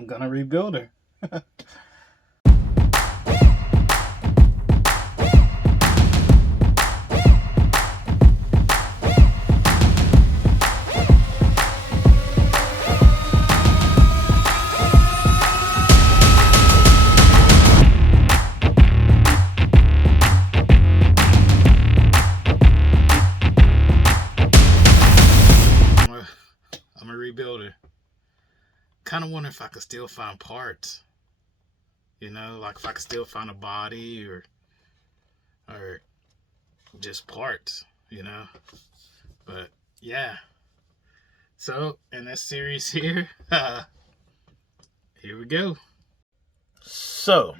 I'm gonna rebuild her. I'm a rebuilder. Kind of wonder if I could still find parts. You know, like if I could still find a body or just parts, you know. But yeah. So in this series here, here we go. So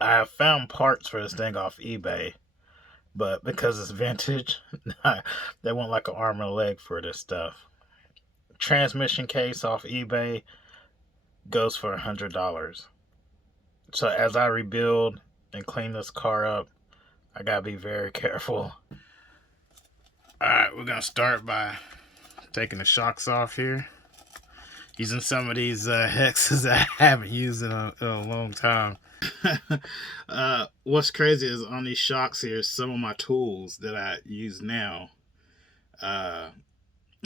I have found parts for this thing off eBay, but because it's vintage, they want like an arm and a leg for this stuff. Transmission case off eBay goes for $100. So as I rebuild and clean this car up, I gotta be very careful. Alright, we're gonna start by taking the shocks off here. Using some of these hexes that I haven't used in a long time. What's crazy is on these shocks here, some of my tools that I use now,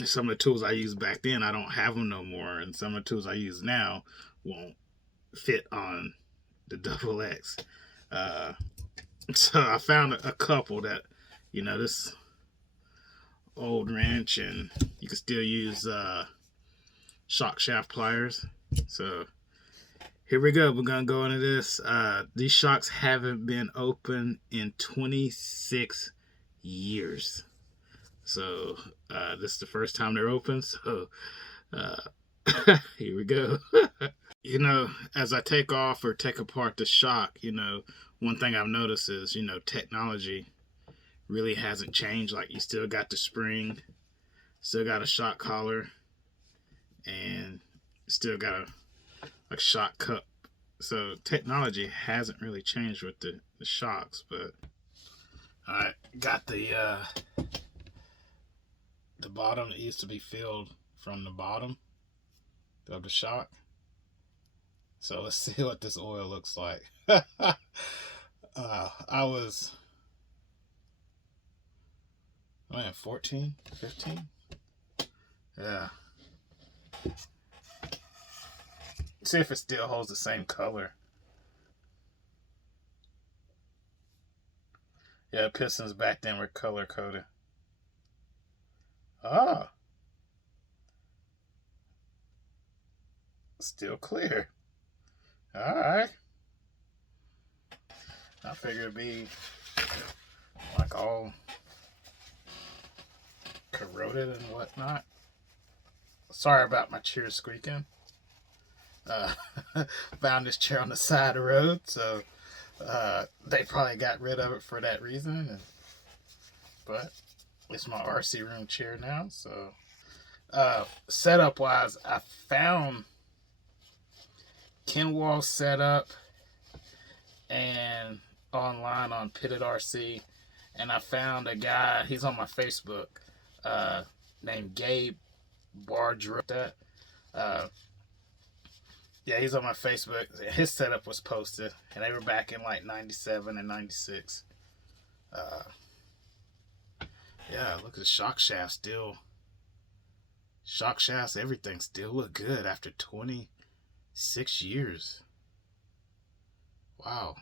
some of the tools I used back then, I don't have them no more. And some of the tools I use now won't fit on the double X. So I found a couple that, you know, this old wrench, and you can still use shock shaft pliers. So here we go. We're gonna go into this. These shocks haven't been open in 26 years. So this is the first time they're open. So here we go. You know, as I take off or take apart the shock, you know, one thing I've noticed is, you know, technology really hasn't changed. Like, you still got the spring, still got a shock collar, and still got a shock cup. So technology hasn't really changed with the shocks. But I got the bottom that used to be filled from the bottom of the shock. So let's see what this oil looks like. I was 14, 15. Yeah. See if it still holds the same color. Yeah, pistons back then were color coded. Ah. Still clear. Alright. I figured it'd be like all corroded and whatnot. Sorry about my chair squeaking. Found this chair on the side of the road, so they probably got rid of it for that reason. But it's my RC room chair now. So setup wise, I found Kinwald setup and online on Pitted RC, and I found a guy, he's on my Facebook, named Gabe, Boudreau. Yeah, he's on my Facebook. His setup was posted, and they were back in like 97 and 96. Yeah, look at the shock shaft still. Shock shafts, everything still look good after 26 years. Wow.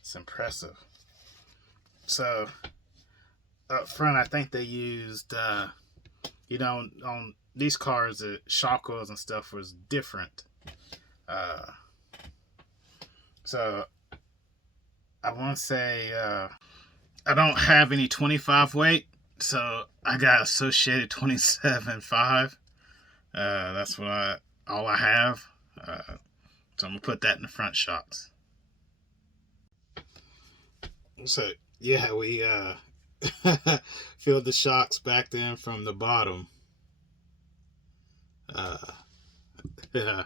It's impressive. So, up front, I think they used, you know, on these cars, the shock oils and stuff was different. So, I want to say, I don't have any 25 weight, so I got associated 27.5. That's what all I have. So I'm gonna put that in the front shocks. So yeah, we filled the shocks back then from the bottom. Yeah,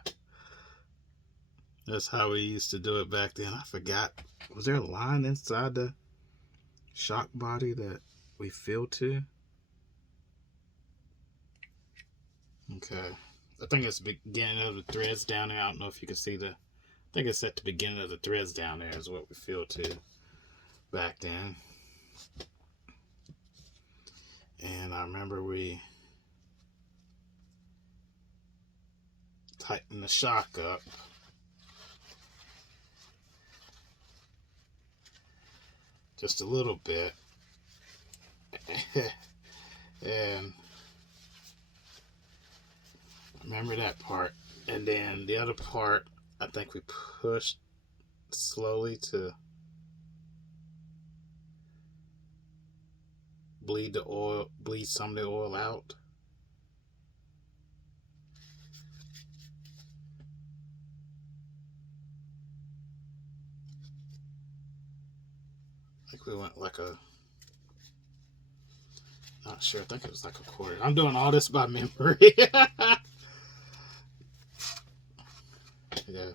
that's how we used to do it back then. I forgot. Was there a line inside the shock body that we filled to? Okay. I think it's the beginning of the threads down there. I don't know if you can see I think it's at the beginning of the threads down there is what we feel to back then. And I remember we tightened the shock up. Just a little bit. And I remember that part. And then the other part, I think we pushed slowly to bleed some of the oil out. I think we went like not sure, I think it was like a quarter. I'm doing all this by memory. Yeah.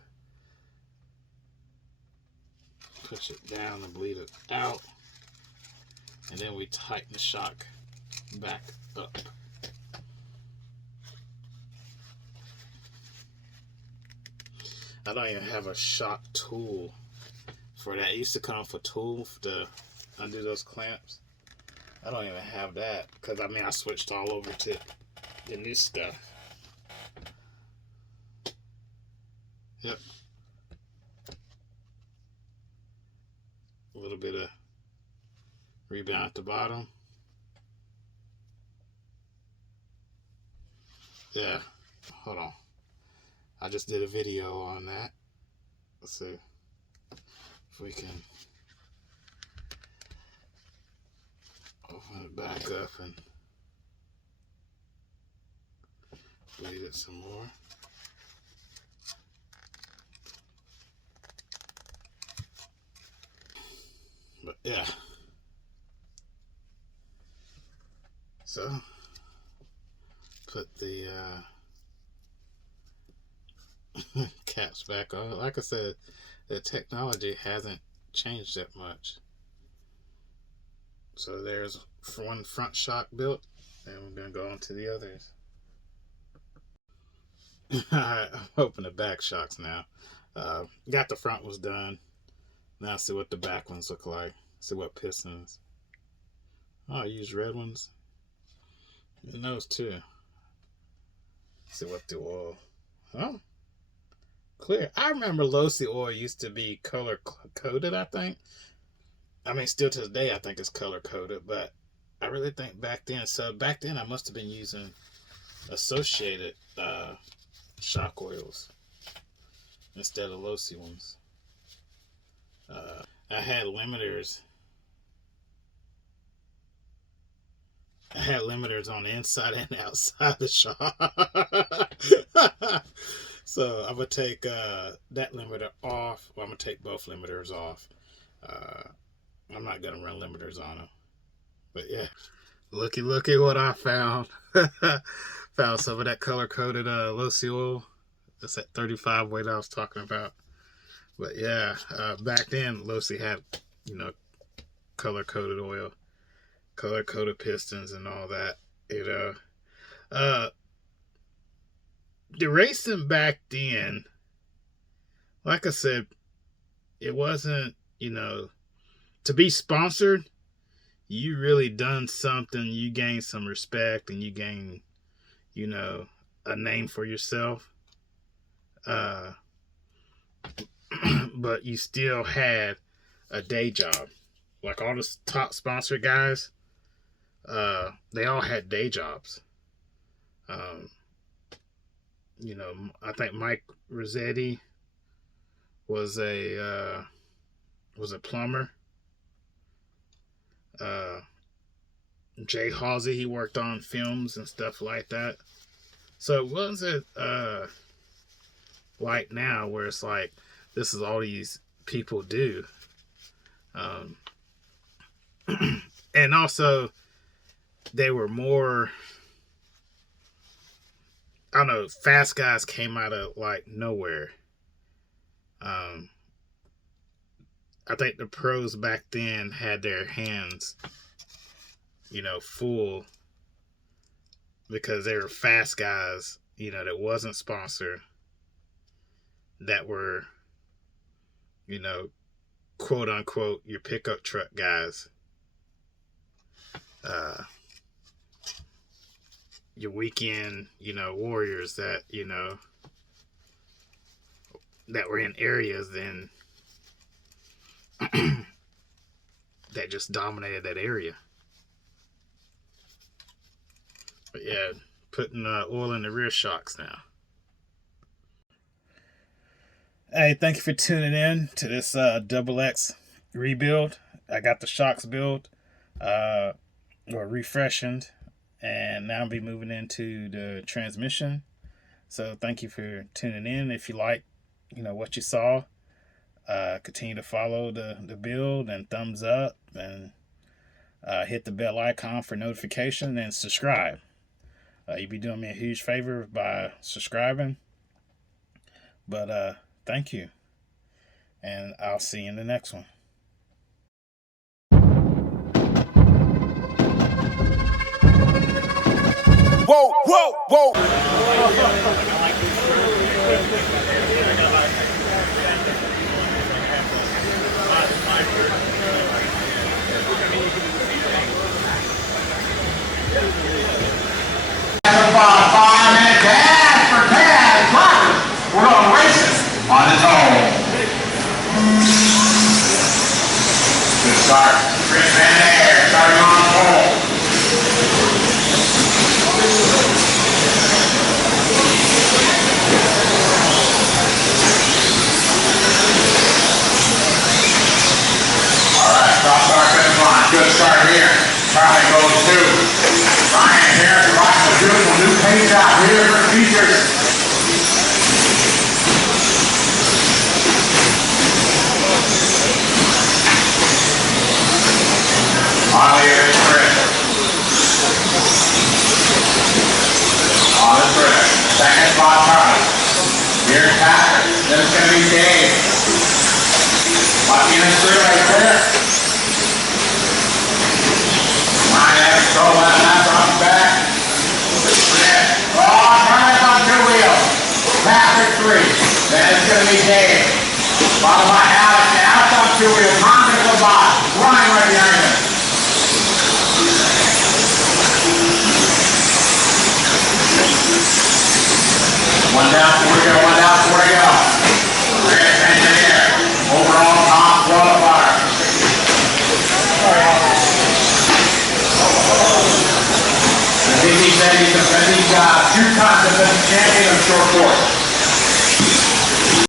Push it down and bleed it out. And then we tighten the shock back up. I don't even have a shock tool for that. It used to come for tools to undo those clamps. I don't even have that because I mean I switched all over to the new stuff. Yep. A little bit of rebound at the bottom. Yeah. Hold on. I just did a video on that. Let's see if we can open it back up and bleed it some more. But yeah. So put the caps back on. Like I said, the technology hasn't changed that much. So there's one front shock built, and we're gonna go on to the others. I'm hoping the back shocks now. Got the front ones done. Now see what the back ones look like. See what pistons. Oh, I use red ones. And those too. See what the oil. Oh, clear. I remember Losi oil used to be color coded, I think. I mean, still to this day, I think it's color coded, but I really think back then, so back then I must have been using associated shock oils instead of Losi ones. I had limiters. I had limiters on the inside and outside the shock. So I'm going to take that limiter off. Well, I'm going to take both limiters off. I'm not going to run limiters on them. But yeah. Looky what I found. Found some of that color-coded Losi oil. That's that 35 weight I was talking about. But yeah, back then Losi had, color-coded oil, color-coded pistons and all that, The racing back then, like I said, it wasn't, to be sponsored, you really done something, you gained some respect and you gained, a name for yourself. But you still had a day job. Like all the top sponsor guys, they all had day jobs. I think Mike Rossetti was a plumber. Jay Halsey, he worked on films and stuff like that. So it wasn't like now where it's like this is all these people do. And also they were more, I don't know, fast guys came out of like nowhere. I think the pros back then had their hands, full because they were fast guys that wasn't sponsored, that were, quote unquote, your pickup truck guys, your weekend, warriors that, that were in areas then that just dominated that area. But yeah, putting oil in the rear shocks now. Hey, thank you for tuning in to this Double X rebuild. I got the shocks built, or refreshened, and now I'll be moving into the transmission. So thank you for tuning in. If you like, what you saw, continue to follow the build and thumbs up, and hit the bell icon for notification, and subscribe. You'd be doing me a huge favor by subscribing. But thank you, and I'll see you in the next one. Whoa, whoa, whoa! About 5-minute dance for Ted and Traxxas. We're going racing on the toe. Good start. Chris Van there, starting on the pole. Alright, cross start finish line. Good start here. Charlie goes 2. Ryan here rocking the beautiful new paint job here for features. On the air, Chris. On the Chris. Second spot, Charlie. Here's Patrick. Then it's going to be Gabe. Lucky in the street right there. Ryan, go left on the back. Oh, Charlie's on 2 wheels. Patrick 3. Then it's going to be Gabe. Followed by Alex. Alex on 2 wheels. Honda goes by. Ryan right behind him. One down, 4 to go. One down, 4 to go. Chris Engineer. Overall top qualifier. The DD said he's defending 2 times defending champion of short course.